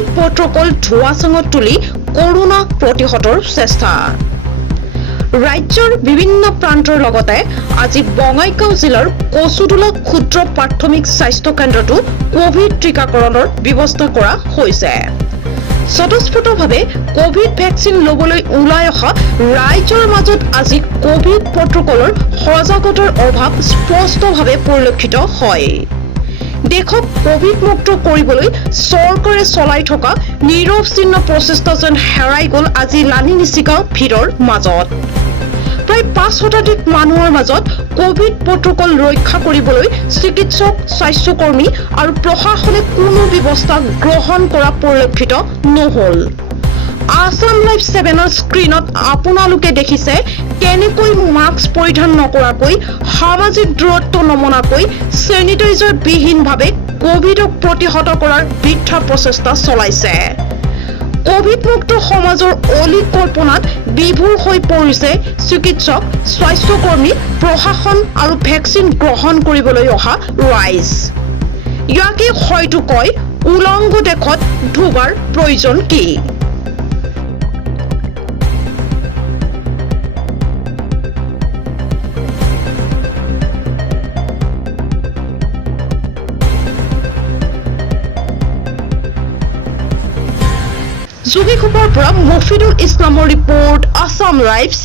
Covid protocol ধোঁৱাচাঙত তুলি corona প্ৰতিহতৰ চেষ্টা। ৰাজ্যৰ বিভিন্ন প্ৰান্তৰ লগতে আজি বঙাইগাঁও জিলাৰ কচুদুলা ক্ষুদ্ৰ প্ৰাথমিক স্বাস্থ্য কেন্দ্ৰতো কোভিড টিকাকৰণৰ ব্যৱস্থা কৰা হৈছে। স্বতঃস্ফূৰ্তভাৱে কোভিড ভেকচিন ল'বলৈ ওলাই অহা ৰাইজৰ মাজত আজি কোভিড প্ৰটকলৰ সজাগতাৰ অভাৱ স্পষ্টভাৱে পৰিলক্ষিত হয়। দেশক কোভিড মুক্ত কৰিবলৈ চৰকাৰে চলাই থকা নিৰৱচ্ছিন্ন প্ৰচেষ্টা যেন হেৰাই গ'ল আজি লানি নিচিকা ভিৰৰ মাজত। প্ৰায় 5 শতাধিক মানুহৰ মাজত কোভিড প্ৰটকল ৰক্ষা কৰিবলৈ চিকিৎসক, স্বাস্থ্যকৰ্মী আৰু প্ৰশাসনে কোনো ব্যৱস্থা গ্ৰহণ কৰা পৰিলক্ষিত নহ'ল। আসাম লাইভ 7ৰ স্ক্ৰীণত আপোনালোকে দেখিছে কেনেকৈ মাস্ক পৰিধান নকৰাকৈ, সামাজিক দূৰত্ব নমনাকৈ, চেনিটাইজাৰ বিহীনভাৱে কোভিডক প্ৰতিহত কৰাৰ বৃথা প্ৰচেষ্টা চলাইছে। কোভিড মুক্ত সমাজৰ অলি কল্পনাত বিভোৰ হৈ পৰিছে চিকিৎসক, স্বাস্থ্যকৰ্মী, প্ৰশাসন আৰু ভেকচিন গ্ৰহণ কৰিবলৈ অহা ৰাইজ। ইয়াকে হয়তো কয় উলংগ দেশত ধুবাৰ প্ৰয়োজন কি? যোগীঘোপৰ পৰা মফিদুল ইছলামৰ ৰিপৰ্ট, আসাম লাইভ।